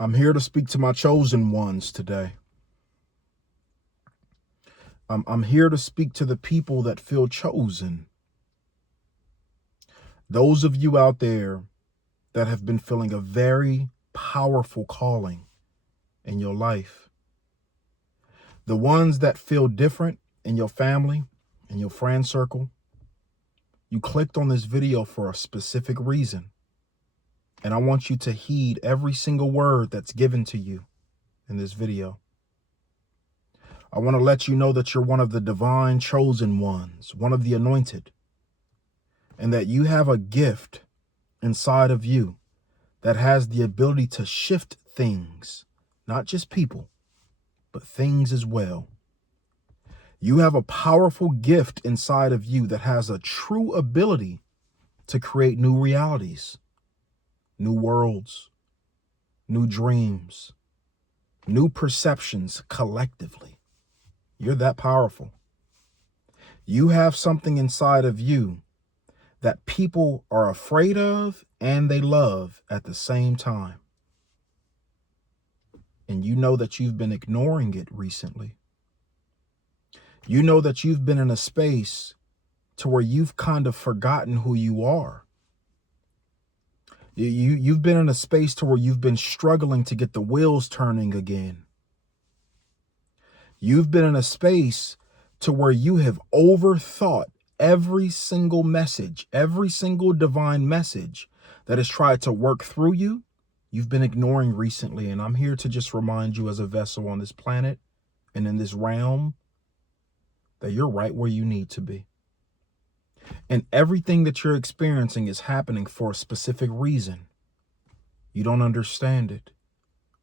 I'm here to speak to my chosen ones today. I'm here to speak to the people that feel chosen. Those of you out there that have been feeling a very powerful calling in your life. The ones that feel different in your family, in your friend circle. You clicked on this video for a specific reason. And I want you to heed every single word that's given to you in this video. I want to let you know that you're one of the divine chosen ones, one of the anointed, and that you have a gift inside of you that has the ability to shift things, not just people, but things as well. You have a powerful gift inside of you that has a true ability to create new realities, new worlds, new dreams, new perceptions collectively. You're that powerful. You have something inside of you that people are afraid of and they love at the same time. And you know that you've been ignoring it recently. You know that you've been in a space to where you've kind of forgotten who you are. You've been in a space to where you've been struggling to get the wheels turning again. You've been in a space to where you have overthought every single message, every single divine message that has tried to work through you. You've been ignoring recently, and I'm here to just remind you as a vessel on this planet and in this realm that you're right where you need to be. And everything that you're experiencing is happening for a specific reason. You don't understand it,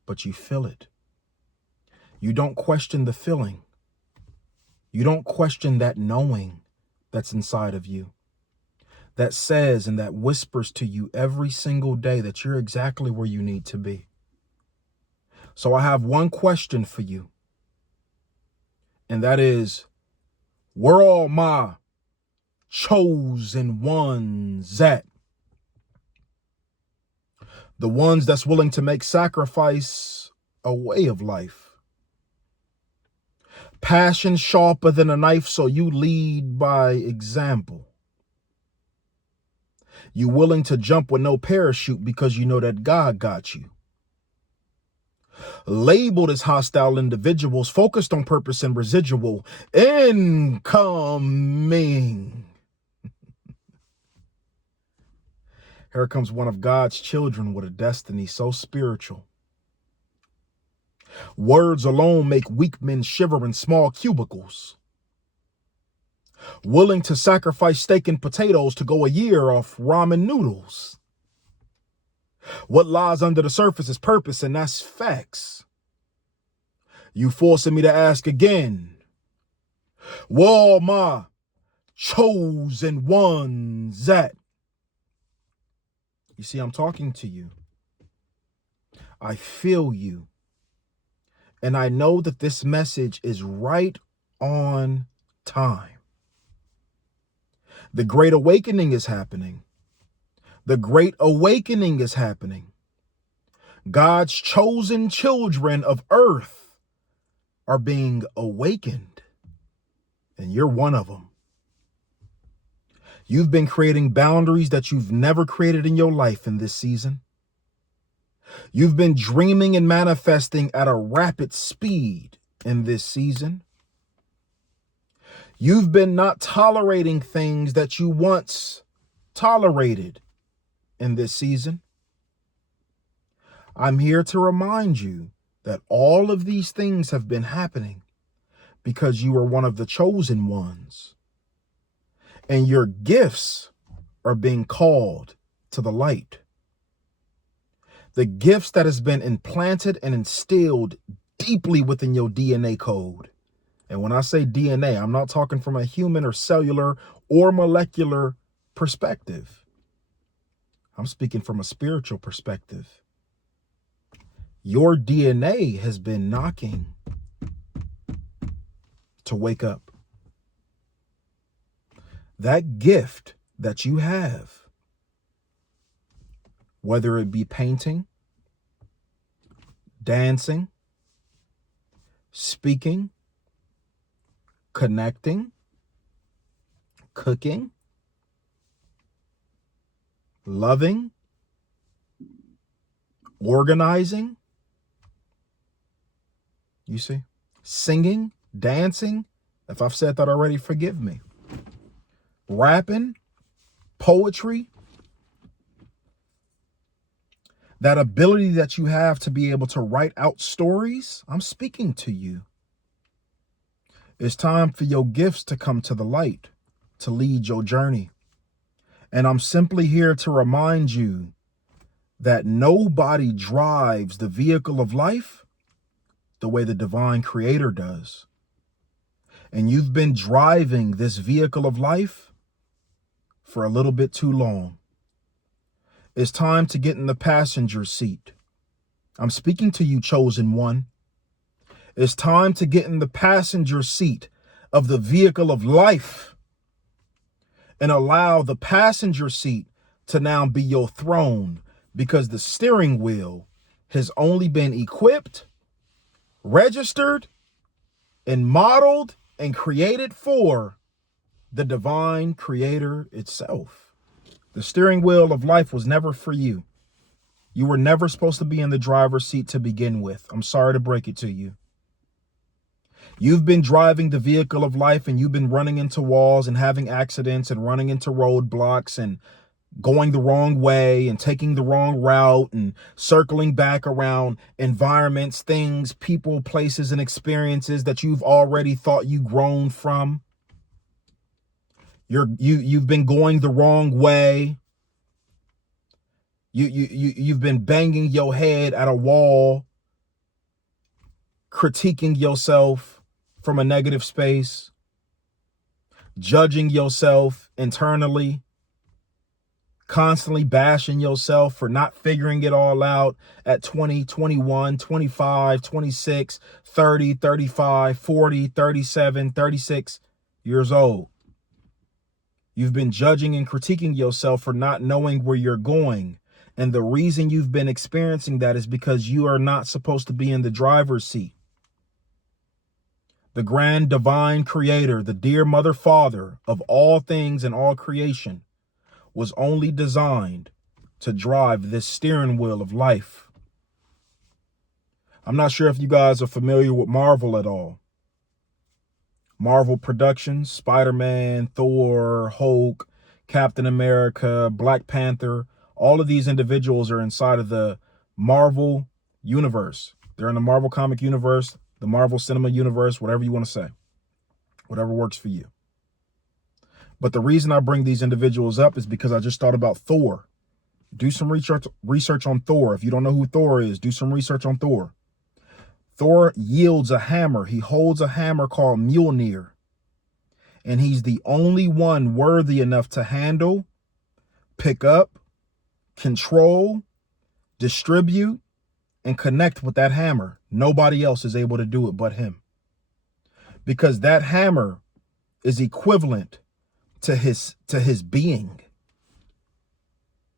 but you feel it. You don't question the feeling. You don't question that knowing that's inside of you, that says and that whispers to you every single day that you're exactly where you need to be. So I have one question for you, and that is, where all my chosen ones at? The ones that's willing to make sacrifice a way of life. Passion sharper than a knife, so you lead by example. You willing to jump with no parachute because you know that God got you. Labeled as hostile individuals, focused on purpose and residual. Incoming. Here comes one of God's children with a destiny so spiritual. Words alone make weak men shiver in small cubicles. Willing to sacrifice steak and potatoes to go a year off ramen noodles. What lies under the surface is purpose, and that's facts. You forcing me to ask again, where all my chosen ones at? You see, I'm talking to you. I feel you. And I know that this message is right on time. The Great Awakening is happening. The Great Awakening is happening. God's chosen children of earth are being awakened. And you're one of them. You've been creating boundaries that you've never created in your life in this season. You've been dreaming and manifesting at a rapid speed in this season. You've been not tolerating things that you once tolerated in this season. I'm here to remind you that all of these things have been happening because you are one of the chosen ones. And your gifts are being called to the light. The gifts that has been implanted and instilled deeply within your DNA code. And when I say DNA, I'm not talking from a human or cellular or molecular perspective. I'm speaking from a spiritual perspective. Your DNA has been knocking to wake up. That gift that you have, whether it be painting, dancing, speaking, connecting, cooking, loving, organizing, you see, singing, dancing. If I've said that already, forgive me. Rapping, poetry, that ability that you have to be able to write out stories, I'm speaking to you. It's time for your gifts to come to the light, to lead your journey. And I'm simply here to remind you that nobody drives the vehicle of life the way the divine creator does. And you've been driving this vehicle of life for a little bit too long. It's time to get in the passenger seat. I'm speaking to you, chosen one. It's time to get in the passenger seat of the vehicle of life and allow the passenger seat to now be your throne, because the steering wheel has only been equipped, registered, and modeled and created for the divine creator itself. The steering wheel of life was never for you. You were never supposed to be in the driver's seat to begin with. I'm sorry to break it to you. You've been driving the vehicle of life and you've been running into walls and having accidents and running into roadblocks and going the wrong way and taking the wrong route and circling back around environments, things, people, places, and experiences that you've already thought you grown from. You've been going the wrong way. You've been banging your head at a wall, critiquing yourself from a negative space, judging yourself internally, constantly bashing yourself for not figuring it all out at 20, 21, 25, 26, 30, 35, 40, 37, 36 years old. You've been judging and critiquing yourself for not knowing where you're going. And the reason you've been experiencing that is because you are not supposed to be in the driver's seat. The grand divine creator, the dear mother father of all things and all creation, was only designed to drive this steering wheel of life. I'm not sure if you guys are familiar with Marvel at all. Marvel Productions, Spider-Man, Thor, Hulk, Captain America, Black Panther, all of these individuals are inside of the Marvel universe. They're in the Marvel comic universe, the Marvel cinema universe, whatever you want to say, whatever works for you. But the reason I bring these individuals up is because I just thought about Thor. Do some research on Thor. If you don't know who Thor is, do some research on Thor. Thor yields a hammer. He holds a hammer called Mjolnir. And he's the only one worthy enough to handle, pick up, control, distribute, and connect with that hammer. Nobody else is able to do it but him. Because that hammer is equivalent to his being.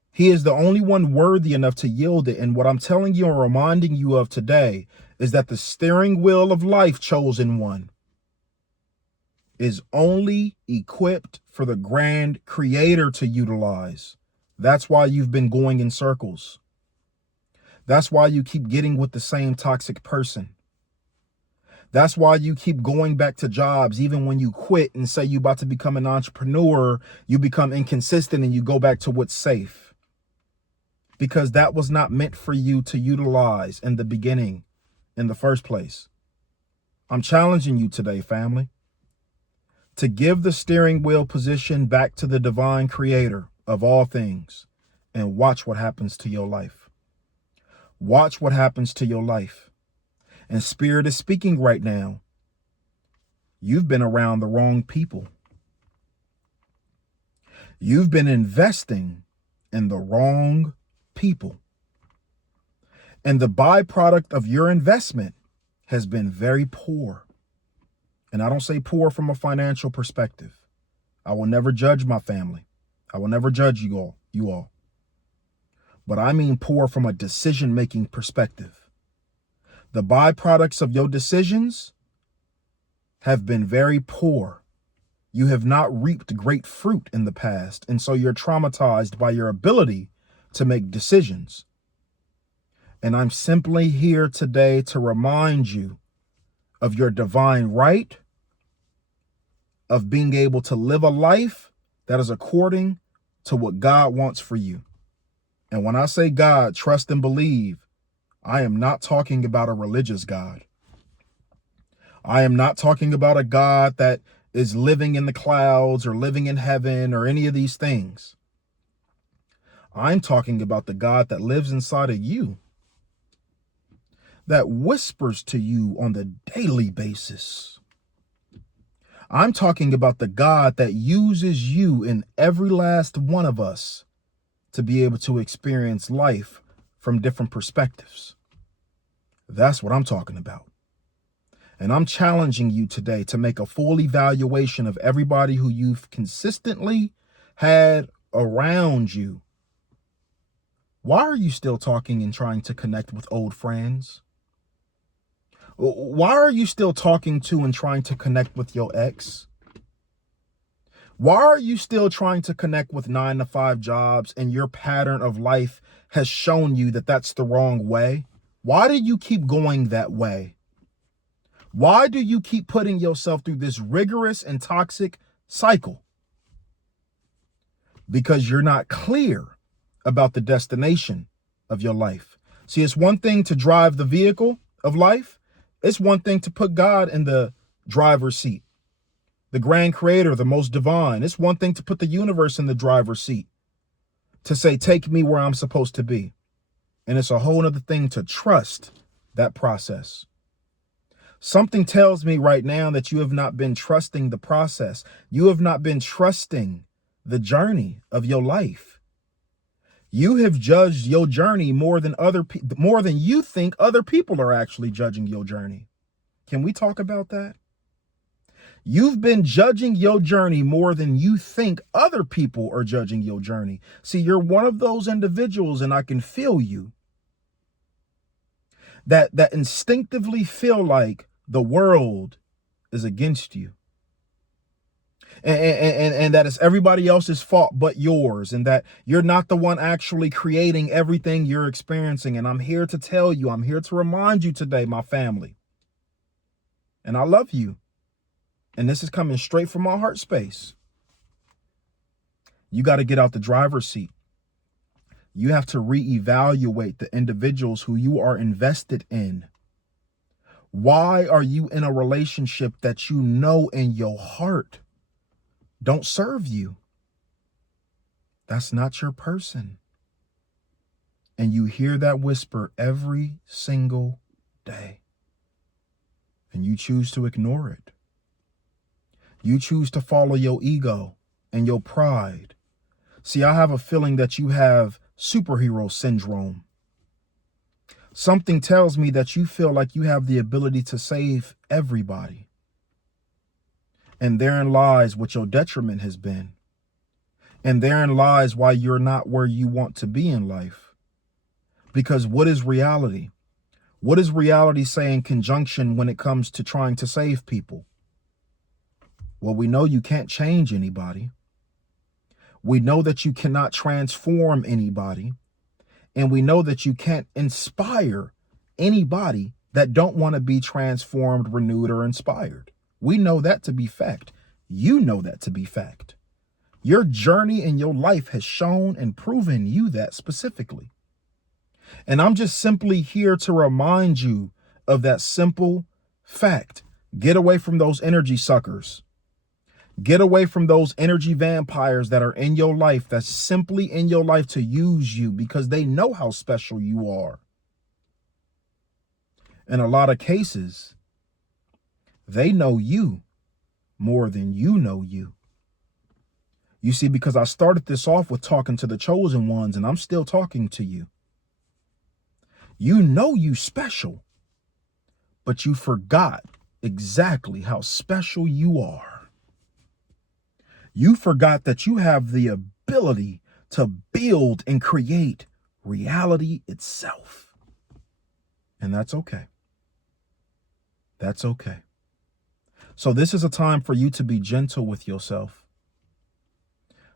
He is the only one worthy enough to yield it. And what I'm telling you and reminding you of today is that the steering wheel of life, chosen one, is only equipped for the grand creator to utilize. That's why you've been going in circles. That's why you keep getting with the same toxic person. That's why you keep going back to jobs. Even when you quit and say you're about to become an entrepreneur, you become inconsistent and you go back to what's safe. Because that was not meant for you to utilize in the beginning, in the first place. I'm challenging you today, family, to give the steering wheel position back to the divine creator of all things and watch what happens to your life. Watch what happens to your life. And Spirit is speaking right now. You've been around the wrong people. You've been investing in the wrong people. And the byproduct of your investment has been very poor. And I don't say poor from a financial perspective. I will never judge my family. I will never judge you all. But I mean poor from a decision-making perspective. The byproducts of your decisions have been very poor. You have not reaped great fruit in the past, and so you're traumatized by your ability to make decisions. And I'm simply here today to remind you of your divine right of being able to live a life that is according to what God wants for you. And when I say God, trust and believe, I am not talking about a religious God. I am not talking about a God that is living in the clouds or living in heaven or any of these things. I'm talking about the God that lives inside of you, that whispers to you on the daily basis. I'm talking about the God that uses you and every last one of us to be able to experience life from different perspectives. That's what I'm talking about. And I'm challenging you today to make a full evaluation of everybody who you've consistently had around you. Why are you still talking and trying to connect with old friends? Why are you still talking to and trying to connect with your ex? Why are you still trying to connect with 9-to-5 jobs and your pattern of life has shown you that that's the wrong way? Why do you keep going that way? Why do you keep putting yourself through this rigorous and toxic cycle? Because you're not clear about the destination of your life. See, it's one thing to drive the vehicle of life. It's one thing to put God in the driver's seat, the grand creator, the most divine. It's one thing to put the universe in the driver's seat, to say, take me where I'm supposed to be. And it's a whole other thing to trust that process. Something tells me right now that you have not been trusting the process. You have not been trusting the journey of your life. You have judged your journey more than you think other people are actually judging your journey. Can we talk about that? You've been judging your journey more than you think other people are judging your journey. See, you're one of those individuals, and I can feel you, that instinctively feel like the world is against you. And that it's everybody else's fault but yours, and that you're not the one actually creating everything you're experiencing. And I'm here to tell you, I'm here to remind you today, my family, and I love you. And this is coming straight from my heart space. You got to get out the driver's seat. You have to reevaluate the individuals who you are invested in. Why are you in a relationship that you know in your heart don't serve you? That's not your person. And you hear that whisper every single day. And you choose to ignore it. You choose to follow your ego and your pride. See, I have a feeling that you have superhero syndrome. Something tells me that you feel like you have the ability to save everybody. And therein lies what your detriment has been. And therein lies why you're not where you want to be in life. Because what is reality? What does reality say in conjunction when it comes to trying to save people? Well, we know you can't change anybody. We know that you cannot transform anybody. And we know that you can't inspire anybody that don't want to be transformed, renewed, or inspired. We know that to be fact. You know that to be fact. Your journey in your life has shown and proven you that specifically. And I'm just simply here to remind you of that simple fact. Get away from those energy suckers. Get away from those energy vampires that are in your life, that's simply in your life to use you because they know how special you are. In a lot of cases, they know you more than you know you. You see, because I started this off with talking to the chosen ones, and I'm still talking to you. You know you special, but you forgot exactly how special you are. You forgot that you have the ability to build and create reality itself. And that's okay. That's okay. So this is a time for you to be gentle with yourself.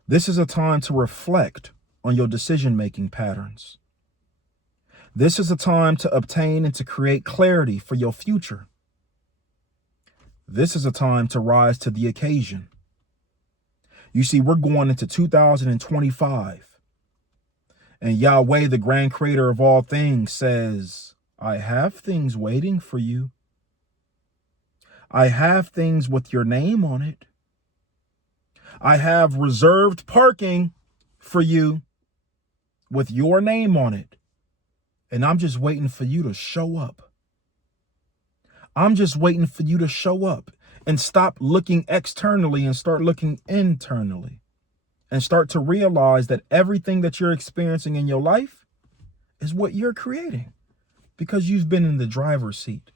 This is a time to reflect on your decision-making patterns. This is a time to obtain and to create clarity for your future. This is a time to rise to the occasion. You see, we're going into 2025. And Yahweh, the grand creator of all things, says, I have things waiting for you. I have things with your name on it. I have reserved parking for you with your name on it. And I'm just waiting for you to show up. I'm just waiting for you to show up and stop looking externally and start looking internally and start to realize that everything that you're experiencing in your life is what you're creating because you've been in the driver's seat.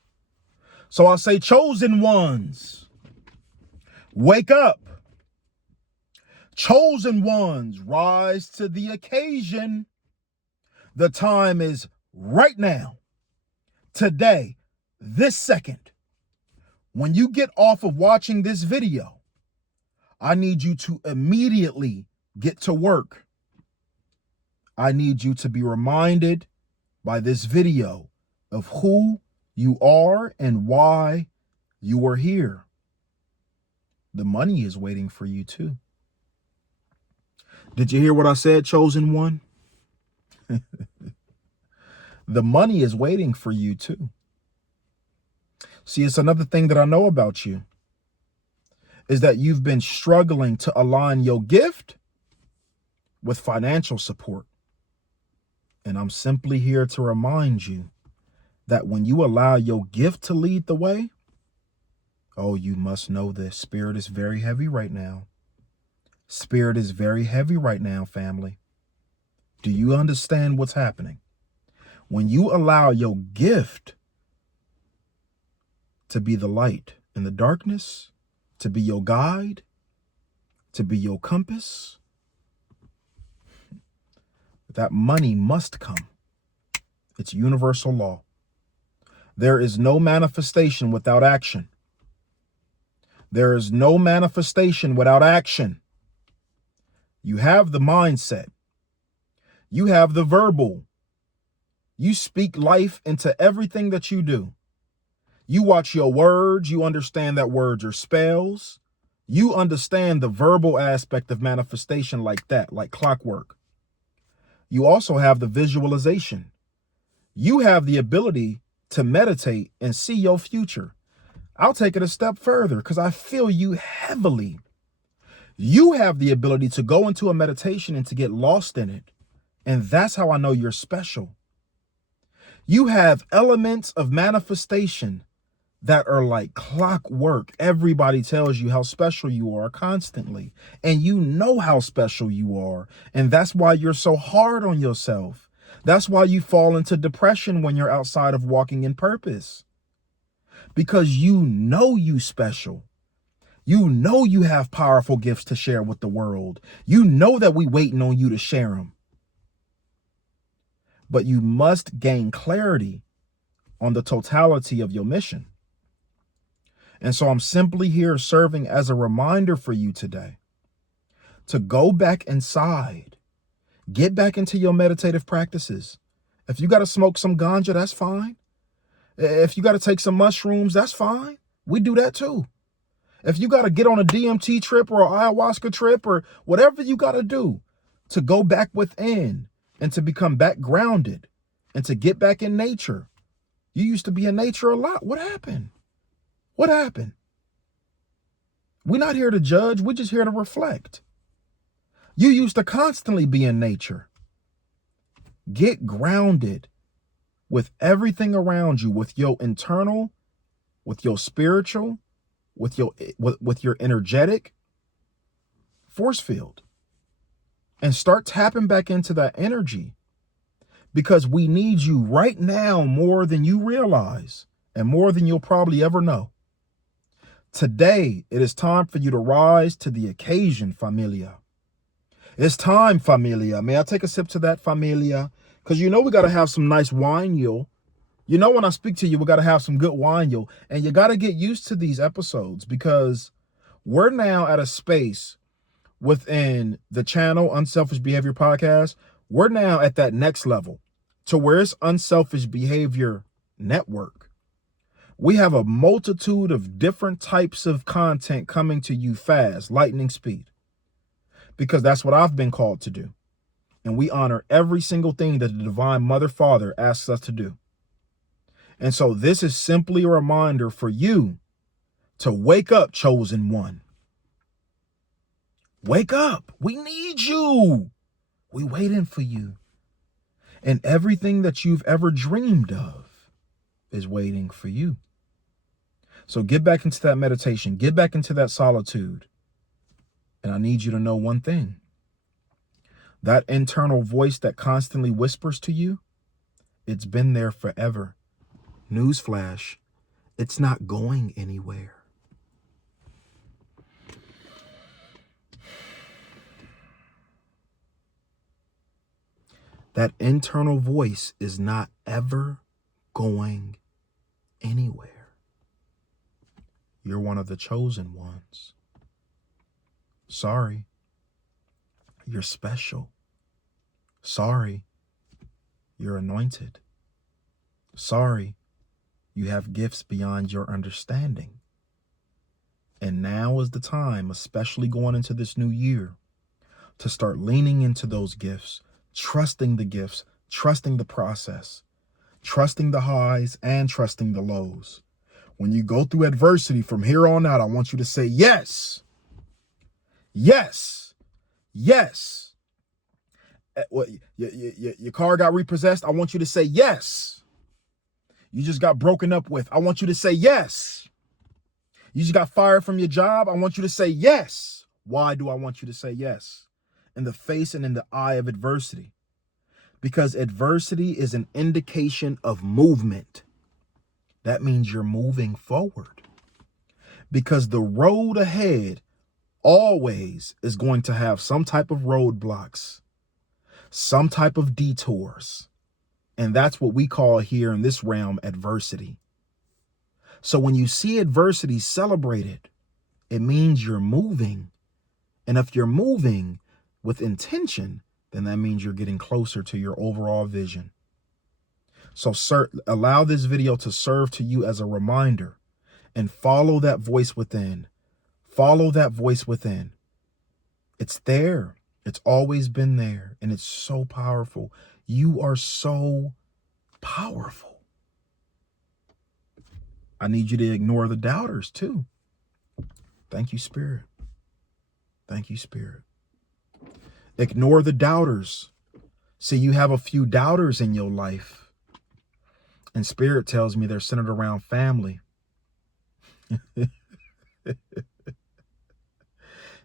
So I say, chosen ones, wake up. Chosen ones, rise to the occasion. The time is right now, today, this second. When you get off of watching this video, I need you to immediately get to work. I need you to be reminded by this video of who you are and why you are here. The money is waiting for you too. Did you hear what I said, chosen one? The money is waiting for you too. See, it's another thing that I know about you is that you've been struggling to align your gift with financial support. And I'm simply here to remind you that when you allow your gift to lead the way, oh, you must know this. Spirit is very heavy right now. Spirit is very heavy right now, family. Do you understand what's happening? When you allow your gift to be the light in the darkness, to be your guide, to be your compass, that money must come. It's universal law. There is no manifestation without action. There is no manifestation without action. You have the mindset. You have the verbal. You speak life into everything that you do. You watch your words. You understand that words are spells. You understand the verbal aspect of manifestation like that, like clockwork. You also have the visualization. You have the ability to meditate and see your future. I'll take it a step further because I feel you heavily. You have the ability to go into a meditation and to get lost in it. And that's how I know you're special. You have elements of manifestation that are like clockwork. Everybody tells you how special you are constantly. And you know how special you are. And that's why you're so hard on yourself. That's why you fall into depression when you're outside of walking in purpose. Because you know you special. You know you have powerful gifts to share with the world. You know that we waiting on you to share them. But you must gain clarity on the totality of your mission. And so I'm simply here serving as a reminder for you today to go back inside, get back into your meditative practices. If you got to smoke some ganja, that's fine. If you got to take some mushrooms, that's fine. We do that too. If you got to get on a DMT trip or an ayahuasca trip or whatever you got to do to go back within and to become back grounded and to get back in nature. You used to be in nature a lot. What happened? What happened? We're not here to judge. We're just here to reflect. You used to constantly be in nature. Get grounded with everything around you, with your internal, with your spiritual, with your energetic force field. And start tapping back into that energy because we need you right now more than you realize and more than you'll probably ever know. Today, it is time for you to rise to the occasion, familia. It's time, familia. May I take a sip to that, familia? Because you know we got to have some nice wine, yo. You know, when I speak to you, we got to have some good wine, yo. And you got to get used to these episodes because we're now at a space within the channel, Unselfish Behavior Podcast. We're now at that next level to where it's Unselfish Behavior Network. We have a multitude of different types of content coming to you fast, lightning speed, because that's what I've been called to do. And we honor every single thing that the Divine Mother Father asks us to do. And so this is simply a reminder for you to wake up, chosen one. Wake up. We need you. We waiting for you. And everything that you've ever dreamed of is waiting for you. So get back into that meditation. Get back into that solitude. And I need you to know one thing. That internal voice that constantly whispers to you, it's been there forever. Newsflash, it's not going anywhere. That internal voice is not ever going anywhere. You're one of the chosen ones. Sorry, you're special. Sorry, you're anointed. Sorry, you have gifts beyond your understanding. And now is the time, especially going into this new year, to start leaning into those gifts, trusting the gifts, trusting the process, trusting the highs and trusting the lows. When you go through adversity from here on out, I want you to say yes. Yes. Yes. Your car got repossessed. I want you to say yes. You just got broken up with. I want you to say yes. You just got fired from your job. I want you to say yes. Why do I want you to say yes? In the face and in the eye of adversity. Because adversity is an indication of movement. That means you're moving forward. Because the road ahead always is going to have some type of roadblocks, some type of detours. And that's what we call here in this realm adversity. So when you see adversity celebrated, it means you're moving. And if you're moving with intention, then that means you're getting closer to your overall vision. So allow this video to serve to you as a reminder and follow that voice within. Follow that voice within. It's there. It's always been there. And it's so powerful. You are so powerful. I need you to ignore the doubters too. Thank you, Spirit. Thank you, Spirit. Ignore the doubters. See, you have a few doubters in your life. And Spirit tells me they're centered around family.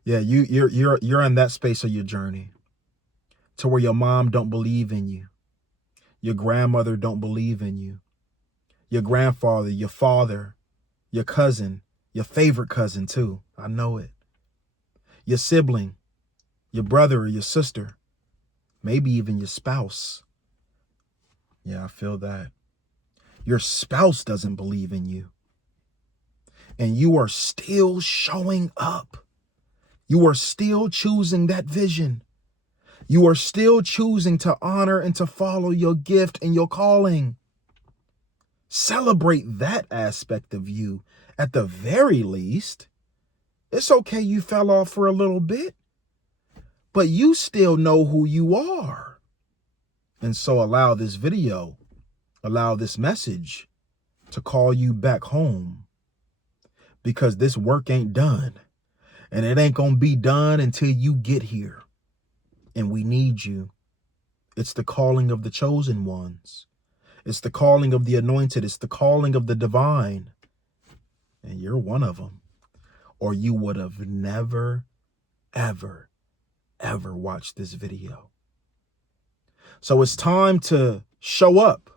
Yeah, you're in that space of your journey to where your mom don't believe in you. Your grandmother don't believe in you. Your grandfather, your father, your cousin, your favorite cousin too. I know it. Your sibling, your brother or your sister, maybe even your spouse. Yeah, I feel that. Your spouse doesn't believe in you. And you are still showing up. You are still choosing that vision. You are still choosing to honor and to follow your gift and your calling. Celebrate that aspect of you at the very least. It's okay you fell off for a little bit, but you still know who you are. And so allow this video, allow this message to call you back home, because this work ain't done. And it ain't going to be done until you get here. And we need you. It's the calling of the chosen ones. It's the calling of the anointed. It's the calling of the divine. And you're one of them. Or you would have never, ever, ever watched this video. So it's time to show up.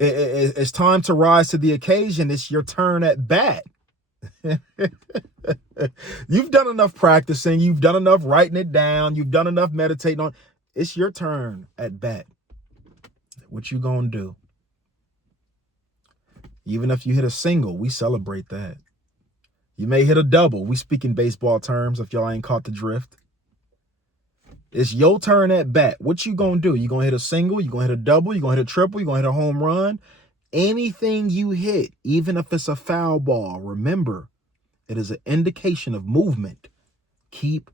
It's time to rise to the occasion. It's your turn at bat. You've done enough practicing. You've done enough writing it down. You've done enough meditating on. It's your turn at bat. What you gonna do? Even if you hit a single, we celebrate that. You may hit a double. We speak in baseball terms if y'all ain't caught the drift. It's your turn at bat. What you gonna do? You gonna hit a single? You gonna hit a double? You gonna hit a triple? You gonna hit a home run? Anything you hit, even if it's a foul ball, remember, it is an indication of movement. Keep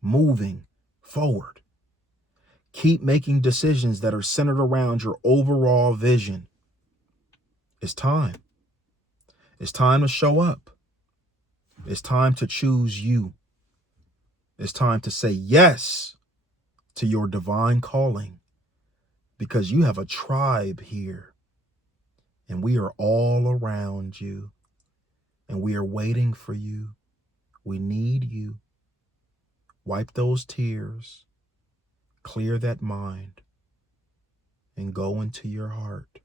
moving forward. Keep making decisions that are centered around your overall vision. It's time. It's time to show up. It's time to choose you. It's time to say yes to your divine calling, because you have a tribe here and we are all around you and we are waiting for you. We need you. Wipe those tears, clear that mind, and go into your heart.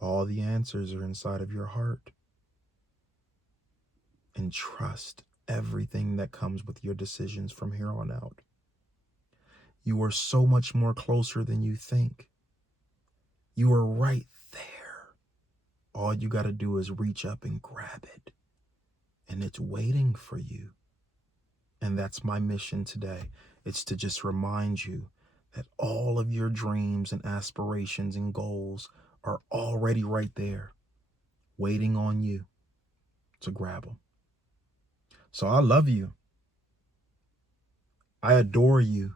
All the answers are inside of your heart. And trust everything that comes with your decisions from here on out. You are so much more closer than you think. You are right there. All you got to do is reach up and grab it. And it's waiting for you. And that's my mission today. It's to just remind you that all of your dreams and aspirations and goals are already right there, waiting on you to grab them. So I love you. I adore you.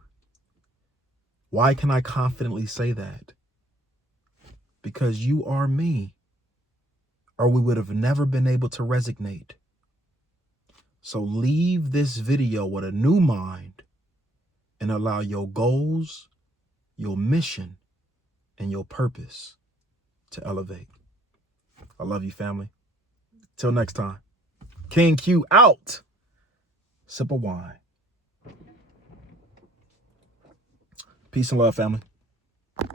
Why can I confidently say that? Because you are me, or we would have never been able to resonate. So leave this video with a new mind and allow your goals, your mission, and your purpose to elevate. I love you, family. Till next time. King Q out. Sip of wine. Peace and love, family.